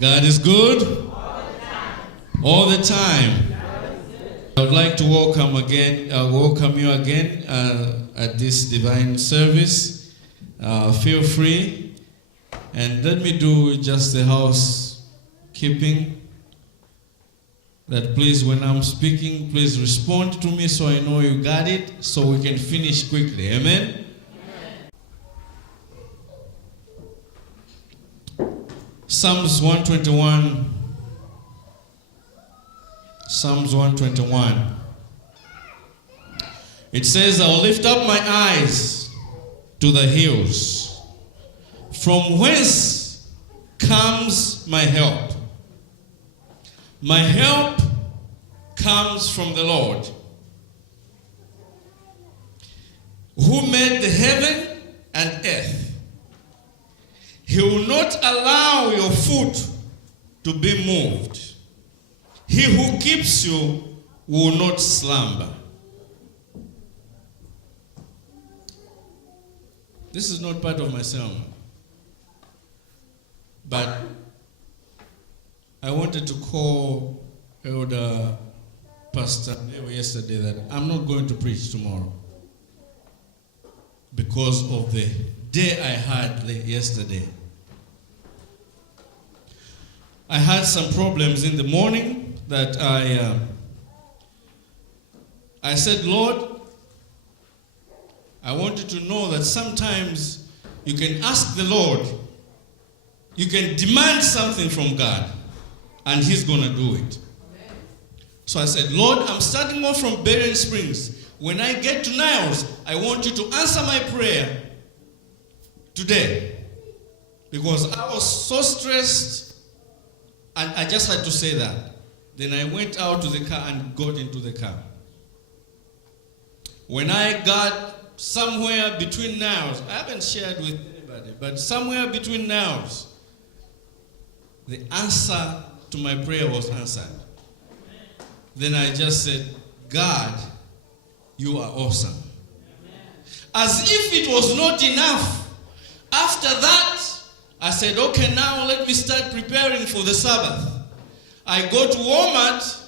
God is good all the time. I would like to welcome you again at this divine service. Feel free, and let me do just the housekeeping. That please, when I'm speaking, please respond to me so I know you got it, so we can finish quickly. Amen? Psalms 121. Psalms 121. It says, I'll lift up my eyes to the hills. From whence comes my help? My help comes from the Lord, who made the heaven and earth. He will not allow your foot to be moved. He who keeps you will not slumber. This is not part of my sermon, but I wanted to call Elder Pastor yesterday that I'm not going to preach tomorrow because of the day I had yesterday. I had some problems in the morning that I said, Lord, I want you to know that sometimes you can ask the Lord, you can demand something from God, and He's going to do it. So I said, Lord, I'm starting off from Berrien Springs. When I get to Niles, I want you to answer my prayer today. Because I was so stressed, and I just had to say that. Then I went out to the car and got into the car. When I got somewhere between Niles, I haven't shared with anybody, but somewhere between Niles, the answer to my prayer was answered. Then I just said, God, you are awesome. As if it was not enough. After that, I said, okay, now let me start preparing for the Sabbath. I go to Walmart.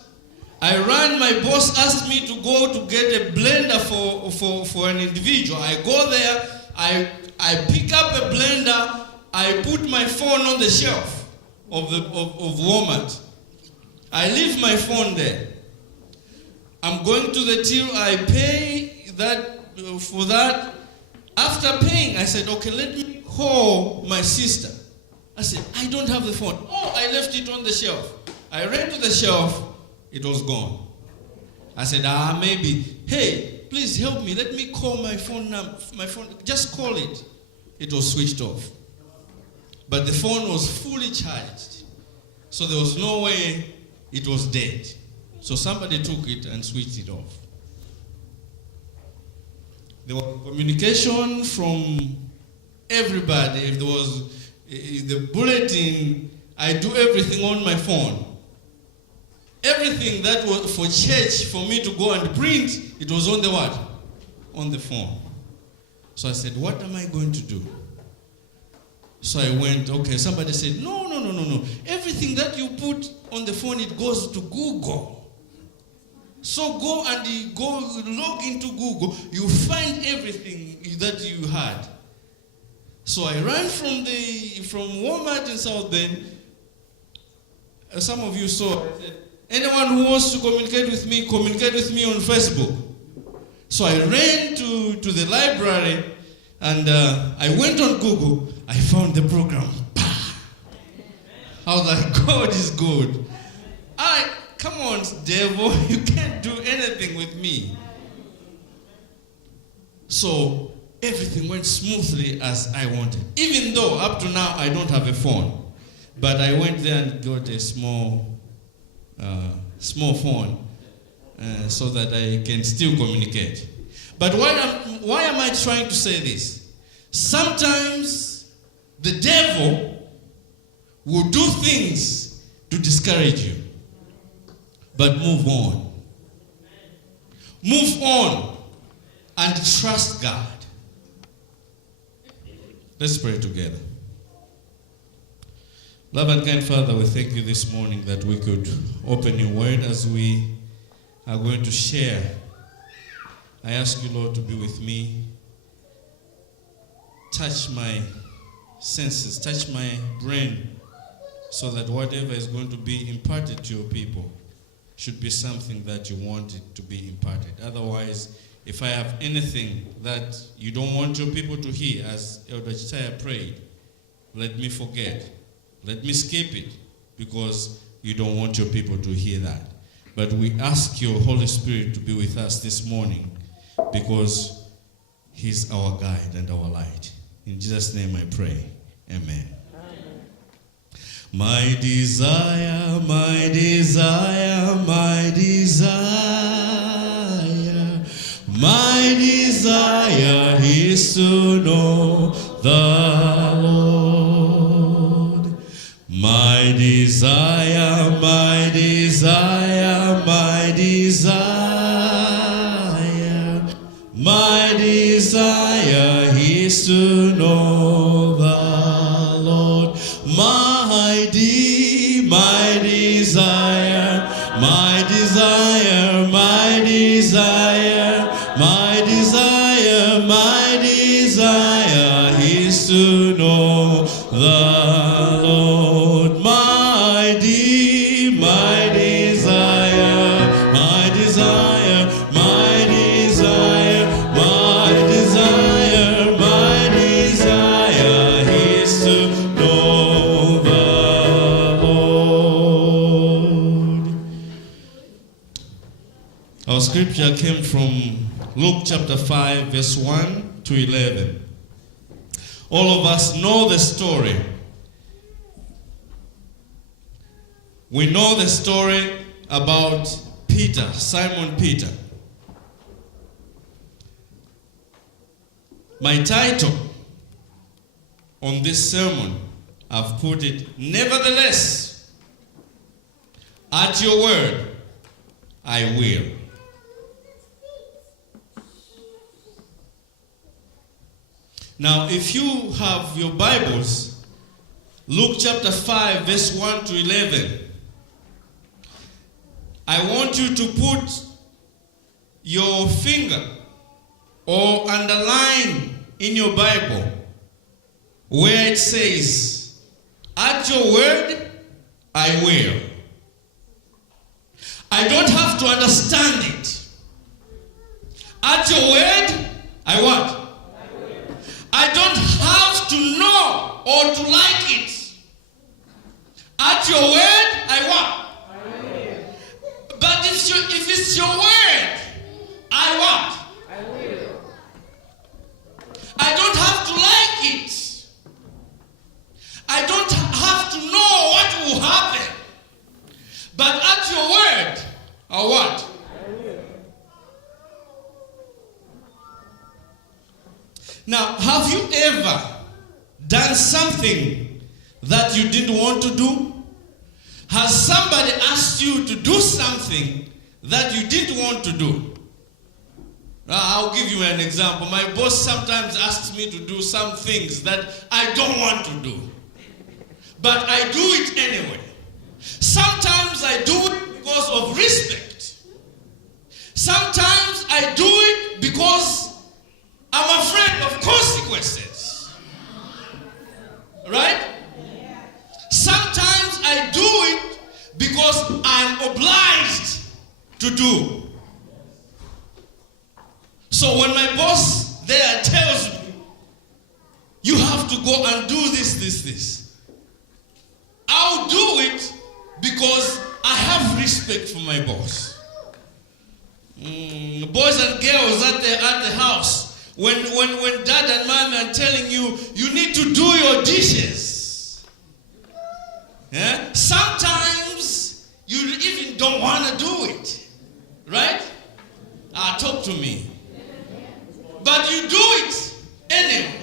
I ran, my boss asked me to go to get a blender for an individual. I go there, I pick up a blender, I put my phone on the shelf of Walmart. I leave my phone there. I'm going to the till, I pay that for that. After paying, I said, okay, let me call my sister. I said, I don't have the phone. Oh, I left it on the shelf. I ran to the shelf, it was gone. I said, maybe, hey, please help me. Let me call my phone number. My phone, just call it. It was switched off. But the phone was fully charged. So there was no way it was dead. So somebody took it and switched it off. There was communication from everybody. If there was the bulletin, I do everything on my phone. Everything that was for church, for me to go and print, it was on the what? On the phone. So I said, what am I going to do? So I went, okay, somebody said, no. Everything that you put on the phone, it goes to Google. So go and log into Google. You find everything that you had. So I ran from Walmart in South Bend. Some of you saw. I said, anyone who wants to communicate with me on Facebook. So I ran to the library and I went on Google. I found the program. I was like, God is good. Come on, devil, you can't do anything with me. So everything went smoothly as I wanted. Even though up to now I don't have a phone. But I went there and got a small phone so that I can still communicate. But why am I trying to say this? Sometimes the devil will do things to discourage you. But move on. Move on and trust God. Let's pray together. Love and kind Father, we thank you this morning that we could open your word as we are going to share. I ask you, Lord, to be with me. Touch my senses, touch my brain, so that whatever is going to be imparted to your people should be something that you want it to be imparted. Otherwise, if I have anything that you don't want your people to hear, as Elder Chitaya prayed, let me forget. Let me skip it, because you don't want your people to hear that. But we ask your Holy Spirit to be with us this morning, because he's our guide and our light. In Jesus' name I pray. Amen. My desire, my desire, my desire, my desire is to know the Lord. My desire, my desire, my desire, my desire is to know the Lord. My desire, my desire, my desire, my desire, my desire is to know the Lord. My desire, my desire, my desire, my desire, my desire is to know the Lord. Our scripture came from Luke chapter 5, verse 1 to 11. All of us know the story. We know the story about Peter, Simon Peter. My title on this sermon, I've put it, Nevertheless, at your word, I will. Now, if you have your Bibles, Luke chapter 5, verse 1 to 11, I want you to put your finger or underline in your Bible where it says, at your word, I will. I don't have to understand it. At your word, I what? I don't have to know or to like it. At your word, I what? I will. But if it's your word, I what? I will. I don't have to like it. I don't have to know what will happen. But at your word, I what? Now, have you ever done something that you didn't want to do? Has somebody asked you to do something that you didn't want to do? I'll give you an example. My boss sometimes asks me to do some things that I don't want to do. But I do it anyway. Sometimes I do it because of respect. Sometimes I do it because I'm afraid of consequences. Right? Sometimes I do it because I'm obliged to do. So when my boss there tells me, you have to go and do this, I'll do it because I have respect for my boss. Boys and girls at the house, when dad and mom are telling you, you need to do your dishes. Yeah? Sometimes you even don't want to do it. Right? Talk to me. But you do it anyway.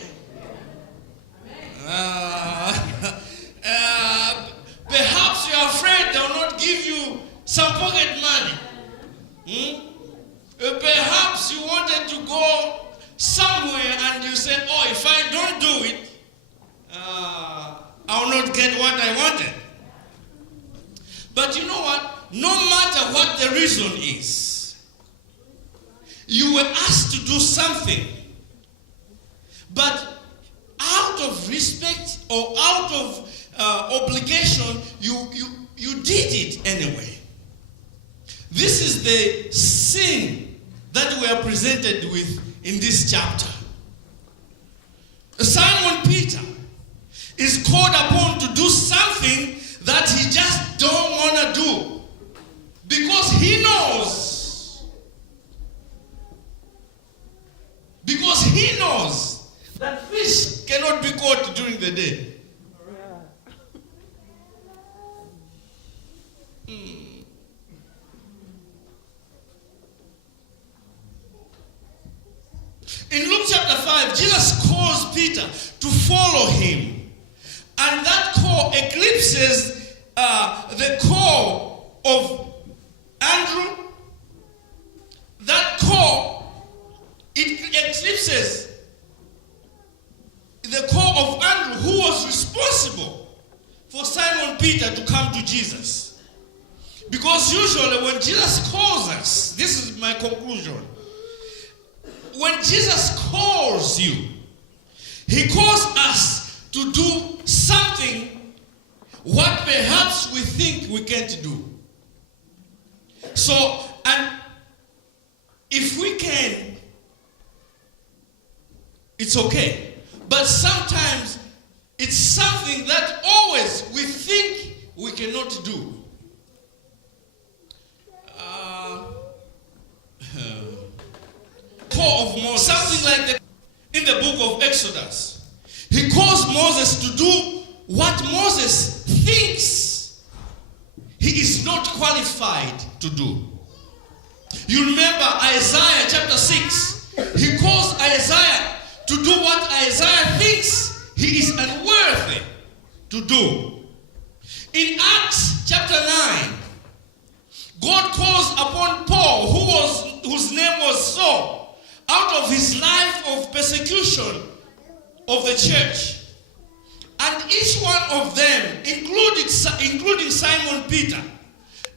Perhaps you're afraid they'll not give you some pocket money. Perhaps you wanted to go somewhere and you said, oh, if I don't do it, I'll not get what I wanted. But you know what? No matter what the reason is, you were asked to do something, but out of respect or out of obligation, you did it anyway. This is the sin that we are presented with in this chapter. Simon Peter is called upon to do something that he just don't want to do, because he knows that fish cannot be caught during the day. In Luke chapter 5, Jesus calls Peter to follow him. And that call eclipses the call of Andrew. That call, it eclipses the call of Andrew, who was responsible for Simon Peter to come to Jesus. Because usually when Jesus calls us, this is my conclusion, when Jesus calls you, he calls us to do something what perhaps we think we can't do. So, and if we can, it's okay. But sometimes it's something that always we think we cannot do. Call of Moses, something like in the book of Exodus. He calls Moses to do what Moses thinks he is not qualified to do. You remember Isaiah chapter 6. He calls Isaiah to do what Isaiah thinks he is unworthy to do. In Acts chapter 9, God calls upon Paul, whose name was Saul, out of his life of persecution of the church. And each one of them, including Simon Peter,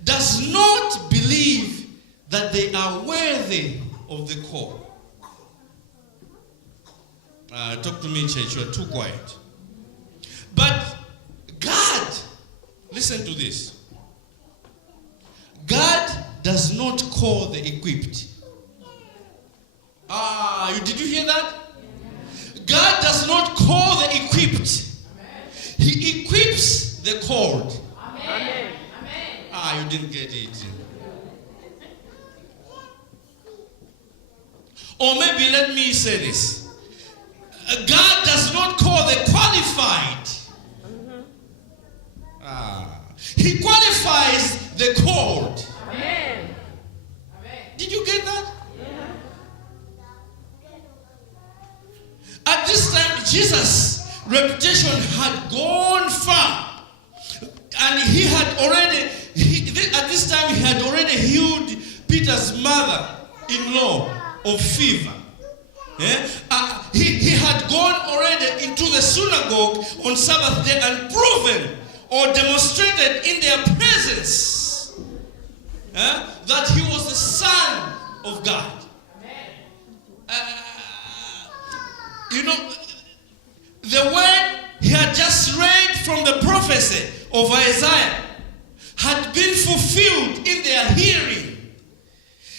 does not believe that they are worthy of the call. Talk to me, church, you are too quiet. But God, listen to this. God does not call the equipped. Did you hear that? God does not call the equipped. He equips the called. Amen. You didn't get it. Or maybe let me say this. God does not call the qualified. He qualifies the called. Amen. Did you get that? At this time, Jesus' reputation had gone far. And he had already, at this time, he had already healed Peter's mother-in-law of fever. He had gone already into the synagogue on Sabbath day and proven or demonstrated in their presence that he was the Son of God. You know, the word he had just read from the prophecy of Isaiah had been fulfilled in their hearing.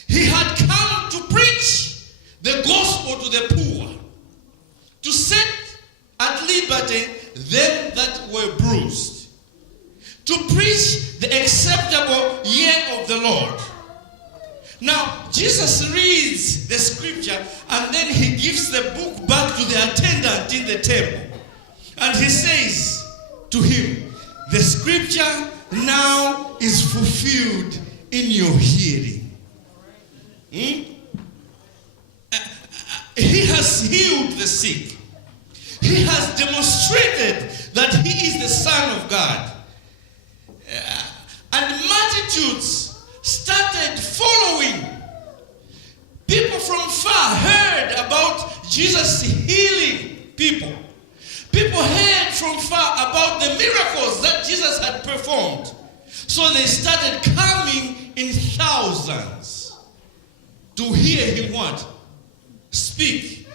He had come to preach the gospel to the poor, to set at liberty them that were bruised, to preach the acceptable year of the Lord. Now, Jesus reads the scripture and then he gives the book back to the attendant in the temple. And he says to him, the scripture now is fulfilled in your hearing. He has healed the sick. He has demonstrated that he is the Son of God. And multitudes started following. People from far heard about Jesus healing people. People people heard from far about the miracles that Jesus had performed. So they started coming in thousands to hear him what? Speak.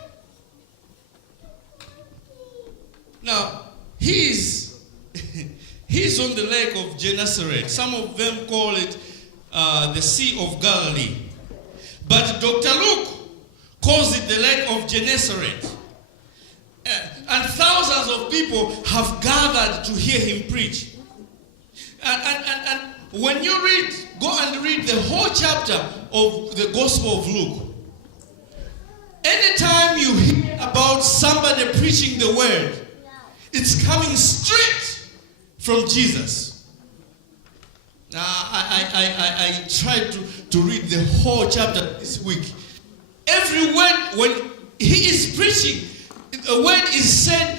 Now, he's on the lake of Gennesaret. Some of them call it the Sea of Galilee. But Dr. Luke calls it the lake of Gennesaret. And thousands of people have gathered to hear him preach. And when you go and read the whole chapter of the Gospel of Luke, anytime you hear about somebody preaching the word, it's coming straight from Jesus. Now, I tried to read the whole chapter this week. Every word, when he is preaching, a word is said,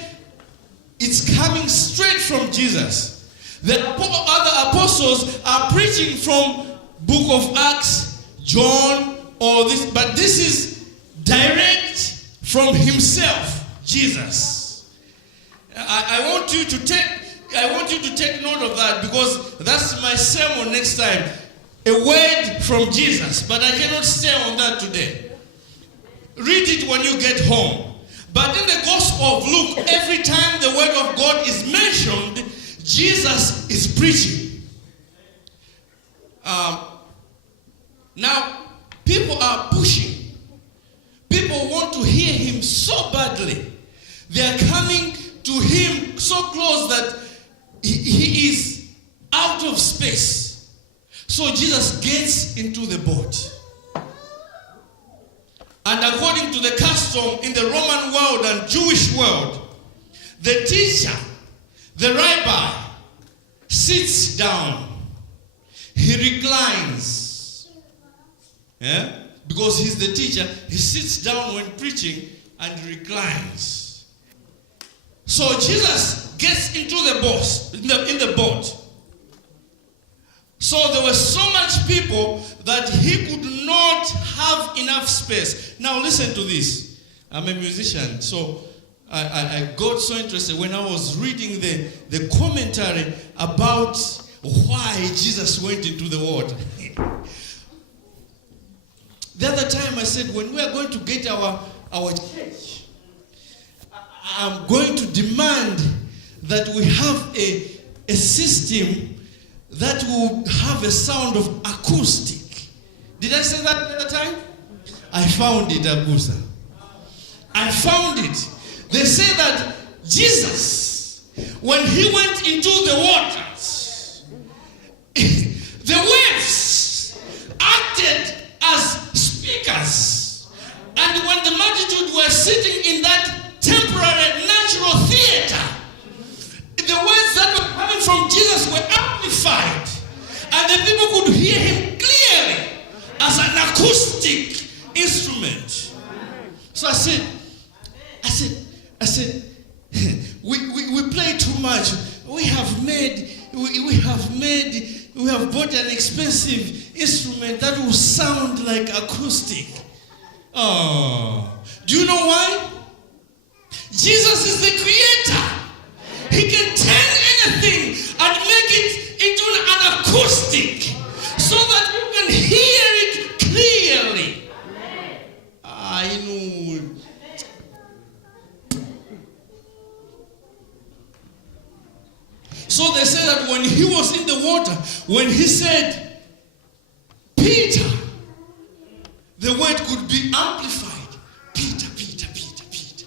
it's coming straight from Jesus. The other apostles are preaching from book of Acts, John, or this, but this is direct from himself, Jesus. I want you to take note of that, because that's my sermon next time. A word from Jesus, but I cannot stay on that today. Read it when you get home. But in the Gospel of Luke, every time the word of God is mentioned, Jesus is preaching. Now, people are pushing. People want to hear him so badly. They are coming to him so close that he is out of space. So Jesus gets into the boat. And according to the custom in the Roman world and Jewish world, the teacher, the rabbi, sits down. He reclines. Yeah? Because he's the teacher, he sits down when preaching and reclines. So Jesus gets into the boat. So there were so much people that he could not have enough space. Now listen to this. I'm a musician, so I got so interested when I was reading the commentary about why Jesus went into the water. The other time I said, when we are going to get our church, I'm going to demand that we have a system that will have a sound of acoustic. Did I say that the other time? I found it, Abusa. I found it. They say that Jesus, when he went into the waters, the waves acted as speakers. And when the multitude were sitting in that temporary natural theater, the words that were coming from Jesus were amplified. And the people could hear him clearly as an acoustic instrument. So I said, we play too much. We have bought an expensive instrument that will sound like acoustic. Oh, do you know why? Jesus is the creator. He can turn anything and make it into an acoustic so that you can hear it clearly. I know. So they say that when he was in the water, when he said, Peter, the word could be amplified. Peter, Peter, Peter, Peter.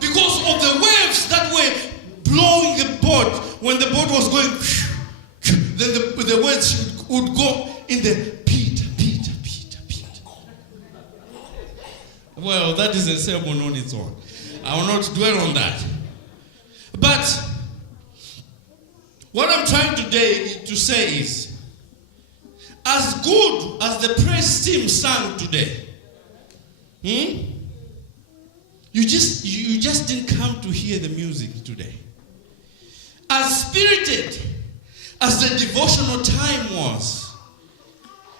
Because of the waves that were blowing the boat, when the boat was going, then the words would go in the Peter, Peter, Peter, Peter. Well, that is a sermon on its own. I will not dwell on that. But what I'm trying today to say is, as good as the praise team sang today, you just didn't come to hear the music today. As spirited as the devotional time was,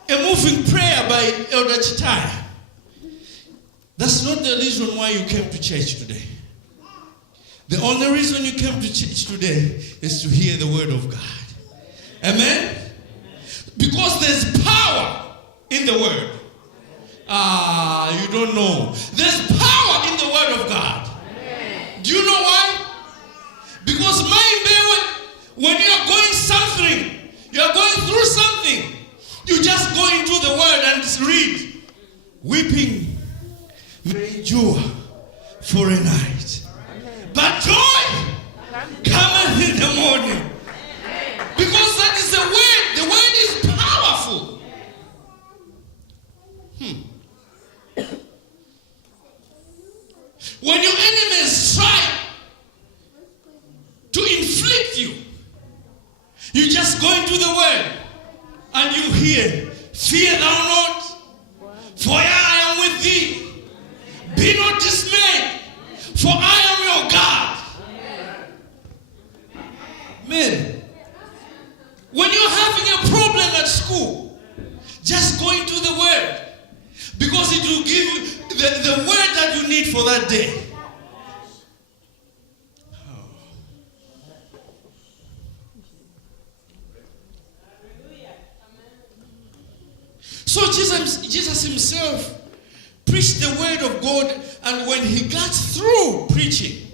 a moving prayer by Elder Chitaya, That's not the reason why you came to church today. The only reason you came to church today is to hear the word of God. Amen? Because there's power in the word. You don't know. There's power in the word of God. Do you know why? Because when you are going something, you are going through something, you just go into the word and read. Weeping may endure for a night, but joy cometh in the morning. Because that is the word. The word is powerful. When your enemies try to inflict you, you just go into the word and you hear, fear thou not, for I am with thee. Be not dismayed, for I am your God. Men, when you're having a problem at school, just go into the word, because it will give you the word that you need for that day. So Jesus himself preached the word of God, and when he got through preaching,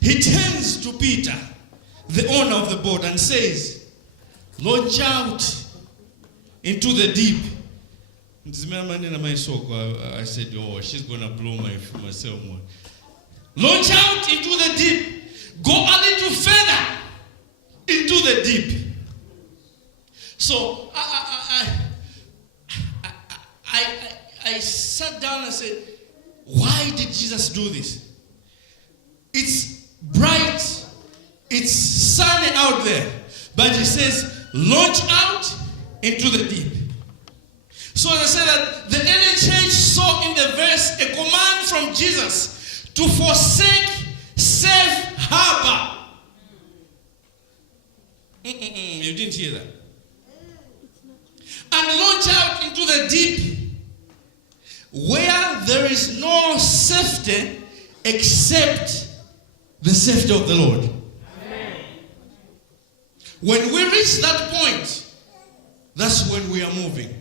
he turns to Peter, the owner of the boat, and says, launch out into the deep. I said, oh, she's going to blow myself more. Launch out into the deep. Go a little further into the deep. So I sat down and said, why did Jesus do this? It's bright, it's sunny out there, but he says, launch out into the deep. So they say that the early church saw in the verse a command from Jesus to forsake safe harbor. You didn't hear that. And launch out into the deep, where there is no safety except the safety of the Lord. Amen. When we reach that point, that's when we are moving.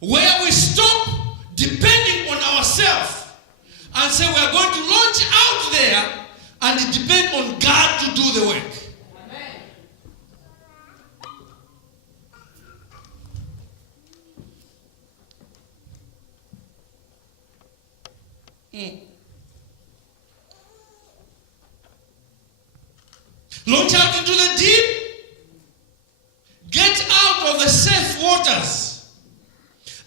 Where we stop depending on ourselves and say we are going to launch out there and depend on God to do the work. Launch out into the deep. Get out of the safe waters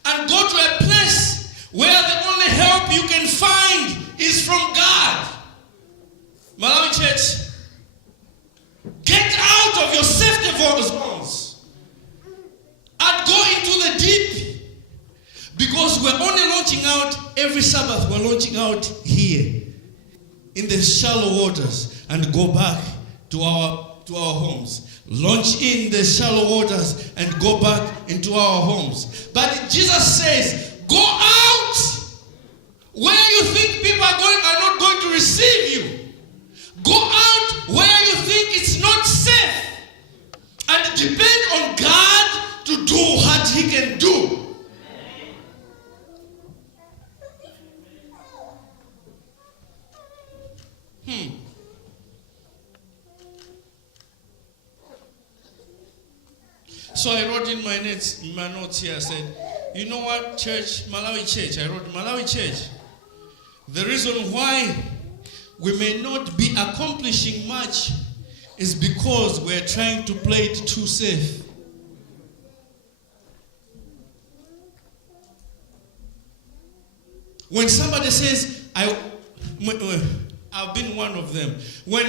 and go to a place where the only help you can find is from God. Malawi Church, get out of your safety zones and go into the deep, because we're only launching out every Sabbath. We're launching out here in the shallow waters and go back to our homes. Launch in the shallow waters and go back into our homes. But Jesus says, go out where you think people are not going to receive you. Go out where you think it's not safe, and depend on God to do what he can do. So I wrote in my notes here, I said, you know what, church, Malawi Church, I wrote, Malawi Church, the reason why we may not be accomplishing much is because we're trying to play it too safe. When somebody says, I've been one of them. When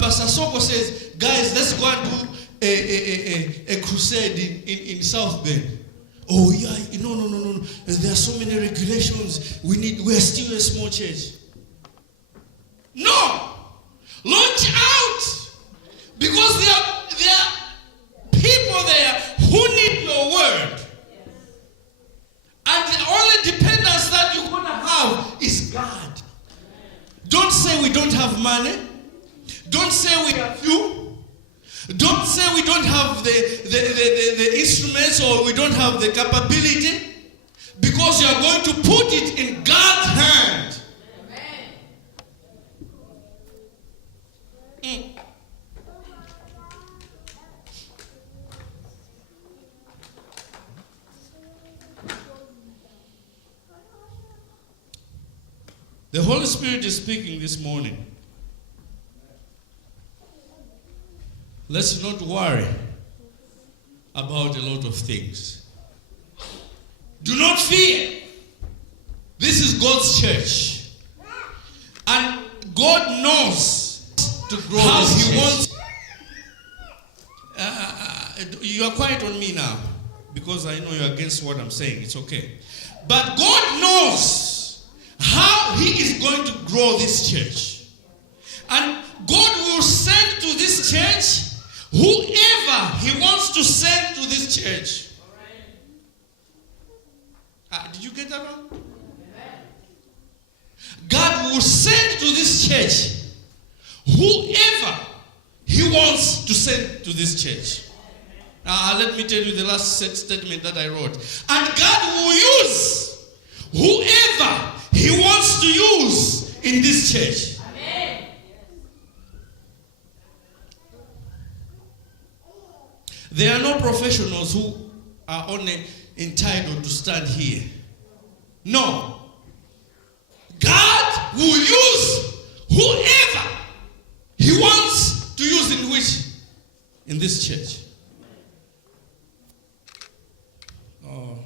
Pastor Soko says, guys, let's go and do a crusade in South Bend. Oh yeah, no. There are so many regulations. We're still a small church. No! Launch out! Because there are people there who need your word. And the only dependent have few. Don't say we don't have the instruments or we don't have the capability, because you are going to put it in God's hand. The Holy Spirit is speaking this morning. Let's not worry about a lot of things. Do not fear. This is God's church. And God knows to grow how this He wants. You are quiet on me now, because I know you're against what I'm saying. It's okay. But God knows how He is going to grow this church. And God will send to this church whoever He wants to send to this church. Did you get that wrong? God will send to this church whoever He wants to send to this church. Let me tell you the last statement that I wrote. And God will use whoever He wants to use in this church. Amen. There are no professionals who are only entitled to stand here. No. God will use whoever He wants to use in this church. Oh,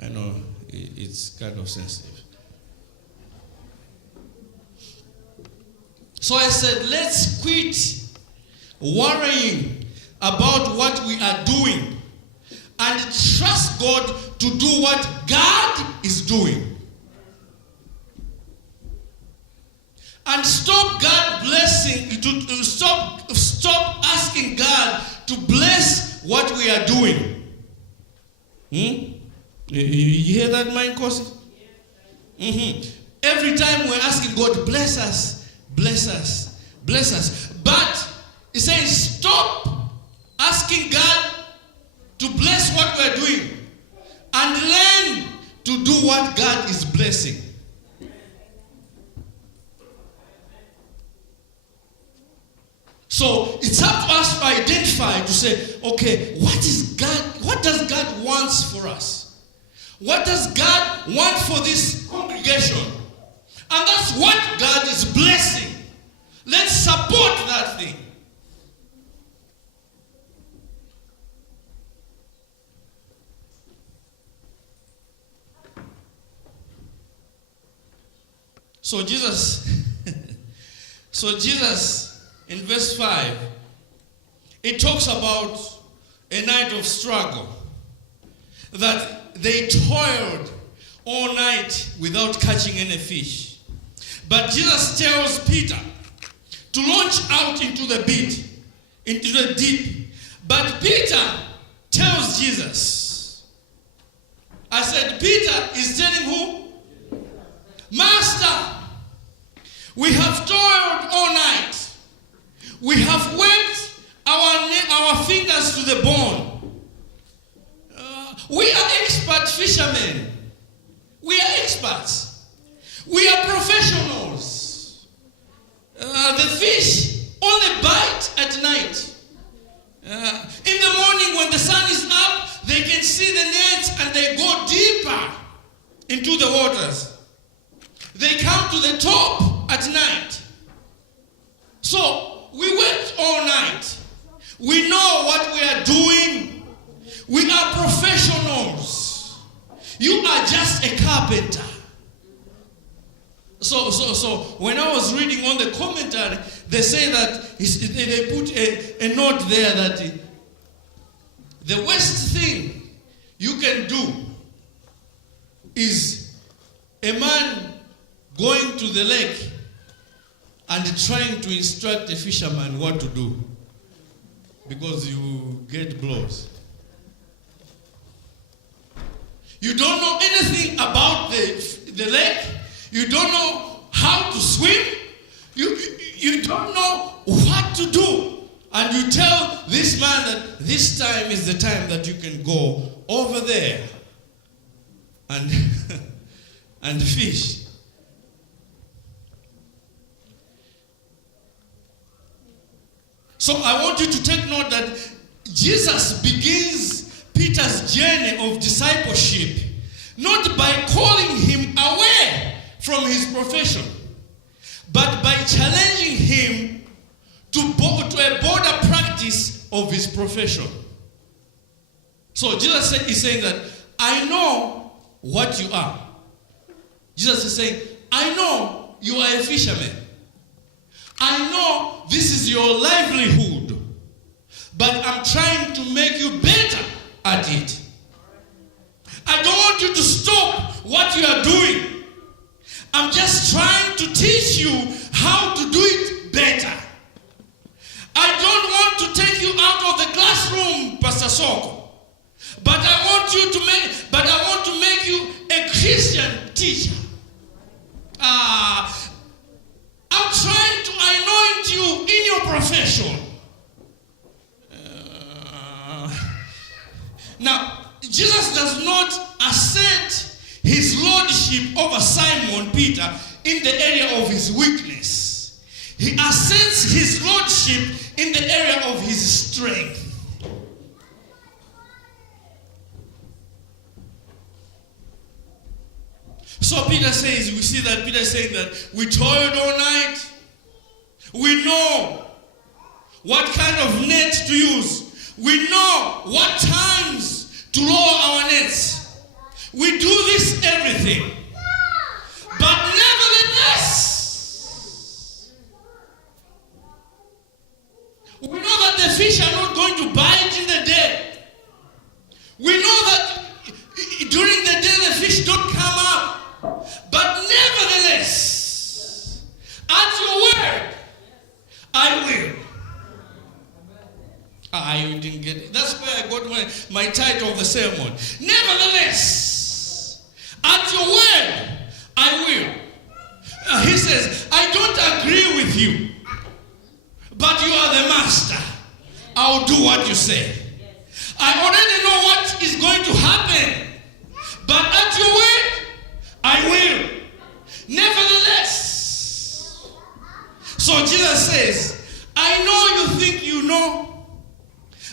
I know it's kind of sensitive. So I said, let's quit worrying about what we are doing and trust God to do what God is doing. And stop God blessing, stop asking God to bless what we are doing. You hear that, mind Kosi? Every time we're asking God, bless us, bless us, bless us. But He says, stop asking God to bless what we're doing and learn to do what God is blessing. So it's up to us to identify, to say, okay, what does God want for us? What does God want for this congregation? And that's what God is blessing. Let's support that thing. So Jesus, in verse 5, it talks about a night of struggle. That they toiled all night without catching any fish. But Jesus tells Peter to launch out into the deep. But Peter tells Jesus. I said, Peter is telling who? Master, we have toiled all night. We have worked our fingers to the bone. We are expert fishermen. We are experts. We are professionals. The fish only bite at night. In the morning when the sun is up, they can see the nets and they go deeper into the waters. They come to the top at night. So we worked all night. We know what we are doing. We are professionals. You are just a carpenter. So when I was reading on the commentary, they say that they put a note there that the worst thing you can do is a man going to the lake and trying to instruct a fisherman what to do, because you get blows. You don't know anything about the lake. You don't know how to swim. You don't know what to do. And you tell this man that this time is the time that you can go over there and, and fish. So I want you to take note that Jesus begins Peter's journey of discipleship not by calling him away from his profession, but by challenging him to a broader practice of his profession. So Jesus is saying that, I know what you are. Jesus is saying, I know you are a fisherman. I know this is your livelihood, but I'm trying to make you better at it. I don't want you to stop what you are doing. I'm just trying to teach you how to do it better. I don't want to take you out of the classroom, Pastor Soko, but I want to make you a Christian teacher. I'm trying to anoint you in your profession. Now, Jesus does not assert his lordship over Simon Peter in the area of his weakness. He asserts his lordship in the area of his strength. So Peter says, we see that Peter saying that we toiled all night. We know what kind of net to use. We know what times to lower our nets. We do this everything. But nevertheless, we know that the fish are not going to bite in the day. We know that during the day the fish don't come up. But nevertheless, at your word, I will. You didn't get it. That's where I got my title of the sermon. Nevertheless, at your word, I will. He says, I don't agree with you, but you are the master. I'll do what you say. I already know what is going to happen, but at your word, I will. Nevertheless. So Jesus says, I know you think you know,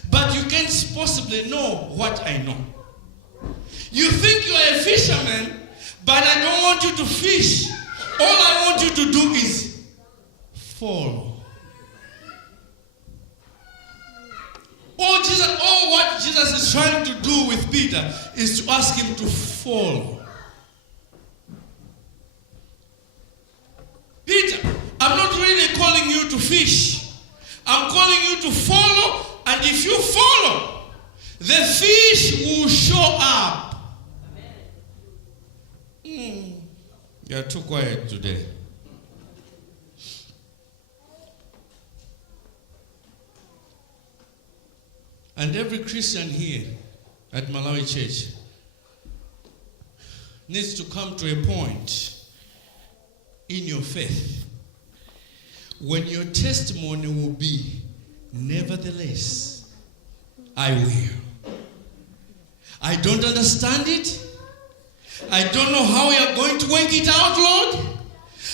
but you can't possibly know what I know. You think you are a fisherman, but I don't want you to fish. All I want you to do is follow. All what Jesus is trying to do with Peter is to ask him to follow. Peter, I'm not really calling you to fish. I'm calling you to follow, and if you follow, the fish will show up. You're too quiet today. And every Christian here at Malawi Church needs to come to a point in your faith when your testimony will be, nevertheless, I will. I don't understand it. I don't know how you are going to work it out, Lord.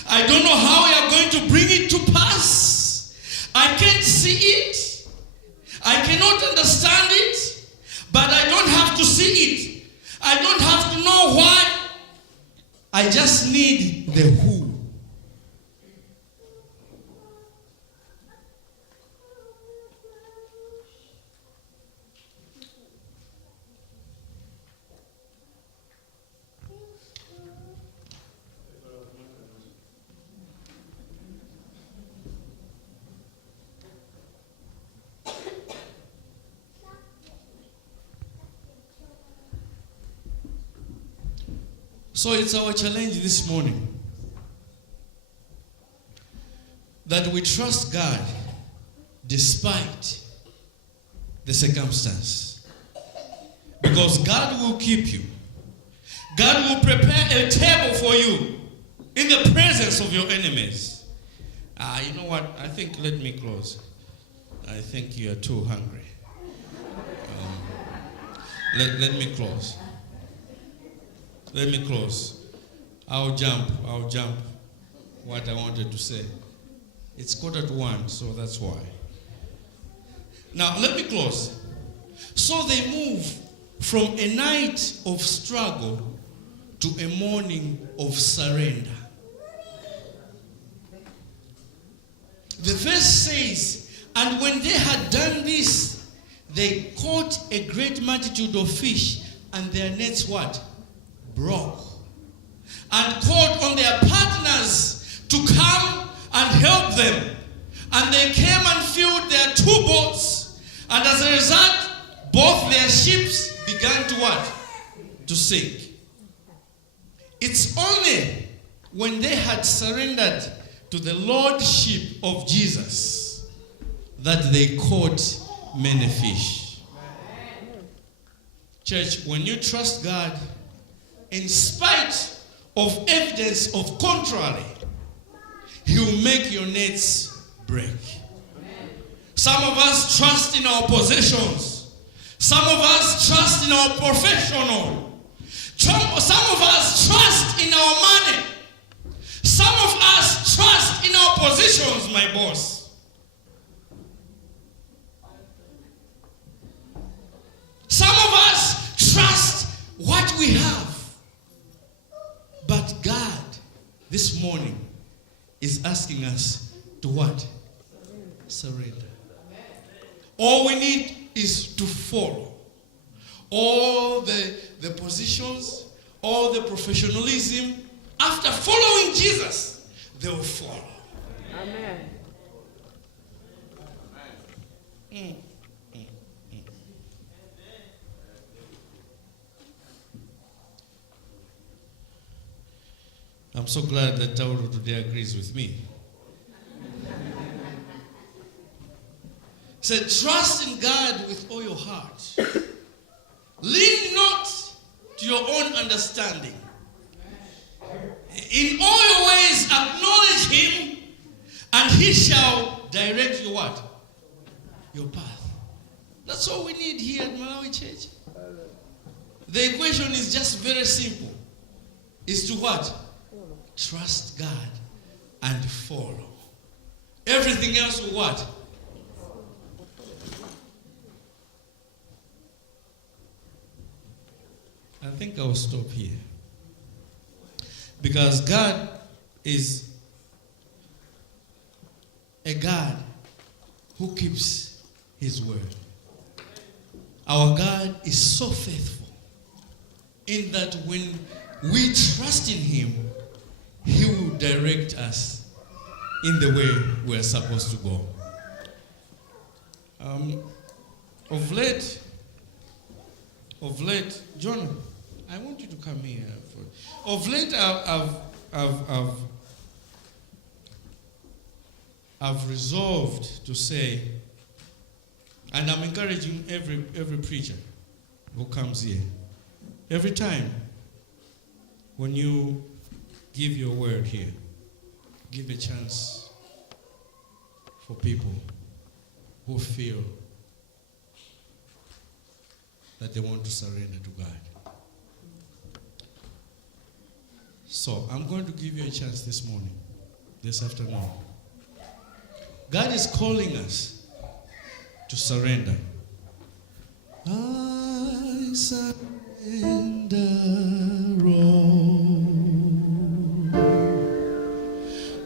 I don't know how you are going to bring it to pass. I can't see it. I cannot understand it, but I don't have to see it. I don't have to know why. I just need the who. So it's our challenge this morning that we trust God despite the circumstance. Because God will keep you. God will prepare a table for you in the presence of your enemies. You know what? I think let me close. I think you are too hungry. Let me close. Let me close. I'll jump what I wanted to say. It's 1:45, so that's why. Now, let me close. So they move from a night of struggle to a morning of surrender. The verse says, and when they had done this, they caught a great multitude of fish, and their nets what? Broke. And called on their partners to come and help them. And they came and filled their 2 boats. And as a result, both their ships began to what? To sink. It's only when they had surrendered to the lordship of Jesus that they caught many fish. Church, when you trust God, in spite of evidence of contrary, He will make your nets break. Some of us trust in our possessions. Some of us trust in our professional. Some of us trust in our money. Some of us trust in our positions, my boss. Some of us trust what we have. But God, this morning, is asking us to what? Surrender. All we need is to follow. All the positions, all the professionalism, after following Jesus, they will follow. Amen. I'm so glad that Tauro today agrees with me. He said, trust in God with all your heart. Lean not to your own understanding. In all your ways acknowledge Him, and He shall direct your what? Your path. That's all we need here at Malawi Church. The equation is just very simple. Is to what? Trust God and follow. Everything else will what? I think I will stop here. Because God is a God who keeps His word. Our God is so faithful in that when we trust in Him, He will direct us in the way we are supposed to go. Of late, John, I want you to come here. Of late, I've resolved to say, and I'm encouraging every preacher who comes here, every time when you give your word here, give a chance for people who feel that they want to surrender to God. So I'm going to give you a chance this morning, this afternoon. God is calling us to surrender. I surrender all.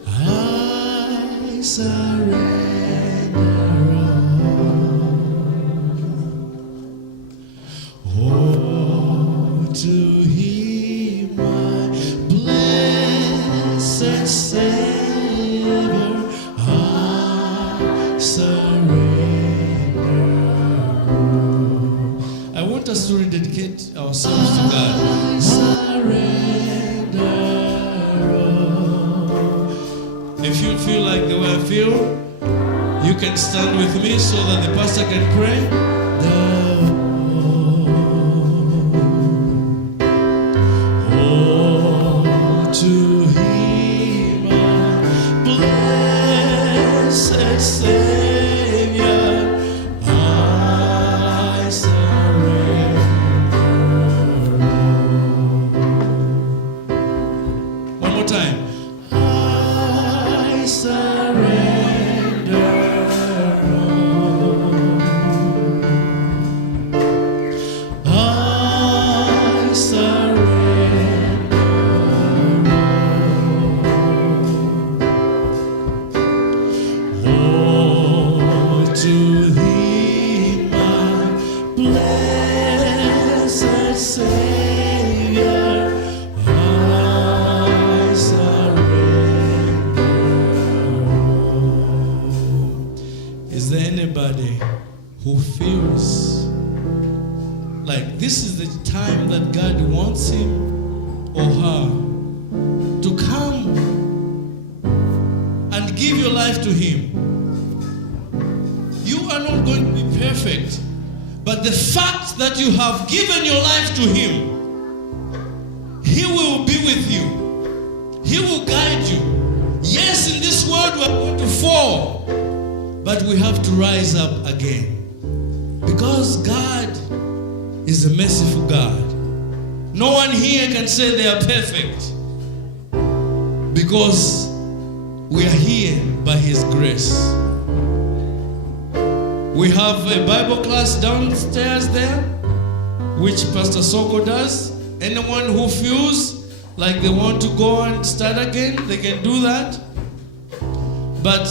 I surrender all. Oh, to Him, my blessed Savior, I surrender. I want us to rededicate ourselves to God. I surrender all. If you feel like the way I feel, you can stand with me so that the pastor can pray. To Him, blessed anybody who feels like this is the time that God wants him or her to come and give your life to him. You are not going to be perfect, but the fact that you have given your life to him, he will be with you. He will guide you. Yes, in this world we are going to fall, but we have to rise up again. Because God is a merciful God. No one here can say they are perfect, because we are here by his grace. We have a Bible class downstairs there, which Pastor Soko does. Anyone who feels like they want to go and start again, they can do that. But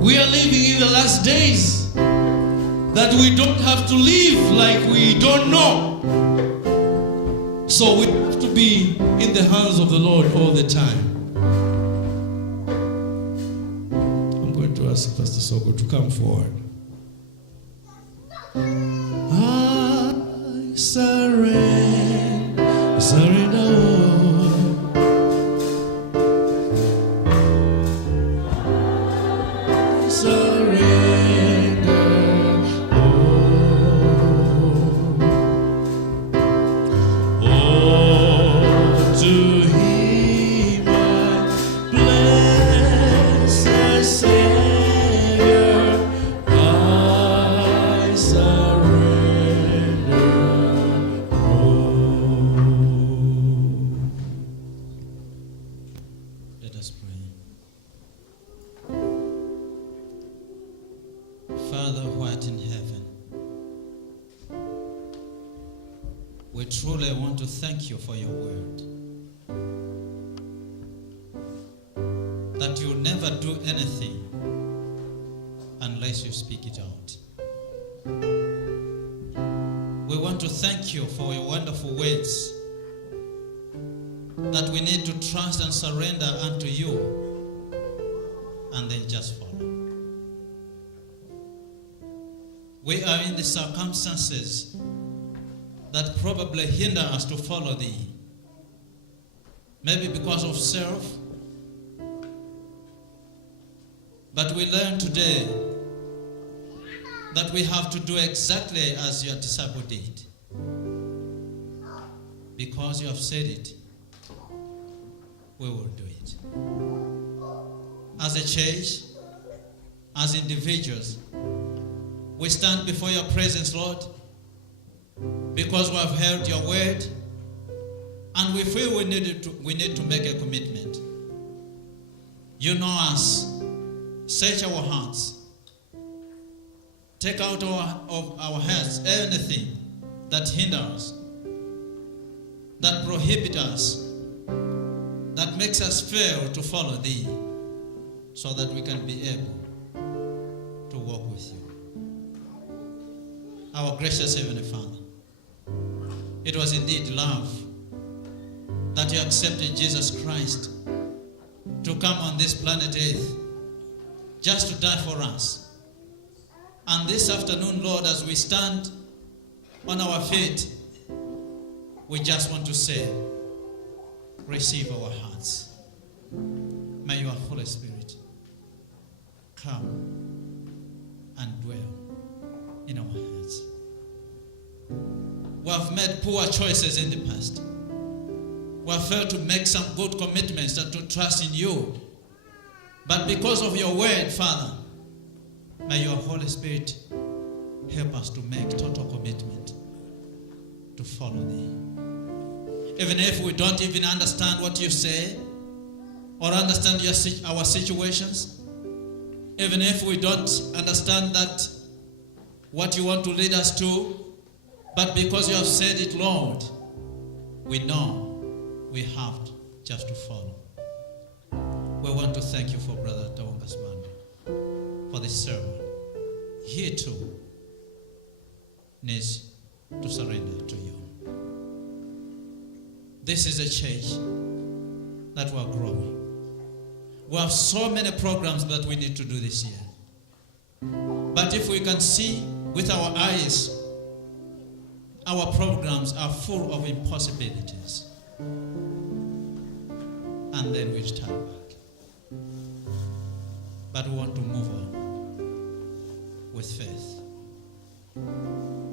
we are living in the last days that we don't have to live like we don't know. So we have to be in the hands of the Lord all the time. I'm going to ask Pastor Soko to come forward. I surrender all. Surrender all to him, my blessed Savior. I surrender all. Let us pray. Father who art in heaven, we truly want to thank you for your word. That you never do anything unless you speak it out. We want to thank you for your wonderful words, that we need to trust and surrender unto you and then just follow. We are in the circumstances that probably hinder us to follow thee. Maybe because of self. But we learn today that we have to do exactly as your disciple did. Because you have said it, we will do it. As a church, as individuals, we stand before your presence, Lord, because we have heard your word, and we feel we need to make a commitment. You know us. Search our hearts. Take out of our hearts anything that hinders, that prohibits us, that makes us fail to follow thee, so that we can be able to walk with you. Our gracious Heavenly Father, it was indeed love that you accepted Jesus Christ to come on this planet Earth just to die for us. And this afternoon, Lord, as we stand on our feet, we just want to say, receive our hearts. May your Holy Spirit come and dwell in our hearts. We have made poor choices in the past. We have failed to make some good commitments and to trust in you. But because of your word, Father, may your Holy Spirit help us to make total commitment to follow thee. Even if we don't even understand what you say or understand our situations, even if we don't understand that what you want to lead us to, but because you have said it, Lord, we know we have just to follow. We want to thank you for Brother Tawonga's Band, for this sermon. He too needs to surrender to you. This is a church that we are growing. We have so many programs that we need to do this year. But if we can see with our eyes, our programs are full of impossibilities. And then we turn back. But we want to move on with faith.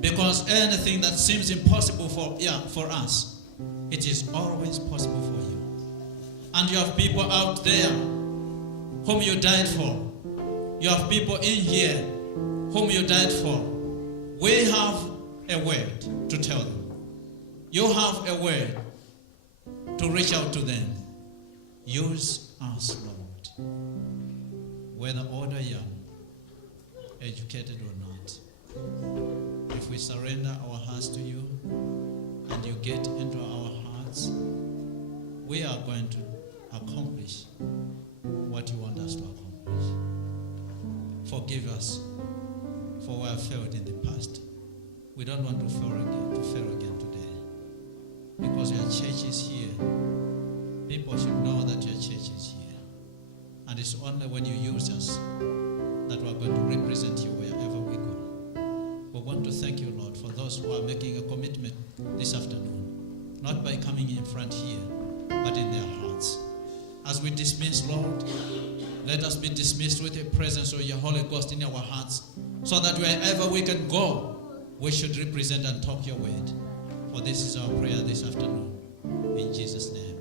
Because anything that seems impossible for us, it is always possible for you. And you have people out there whom you died for. You have people in here whom you died for. We have a word to tell them. You have a word to reach out to them. Use us, Lord. Whether old or young, educated or not. If we surrender our hearts to you and you get into our hearts, we are going to accomplish what you want us to accomplish. Forgive us for we have failed in the past. We don't want to fail again today. Because your church is here. People should know that your church is here. And it's only when you use us that we're going to represent you wherever we go. We want to thank you, Lord, for those who are making a commitment this afternoon. Not by coming in front here, but in their hearts. As we dismiss, Lord, let us be dismissed with the presence of your Holy Ghost in our hearts, so that wherever we can go, we should represent and talk your word. For this is our prayer this afternoon. In Jesus' name.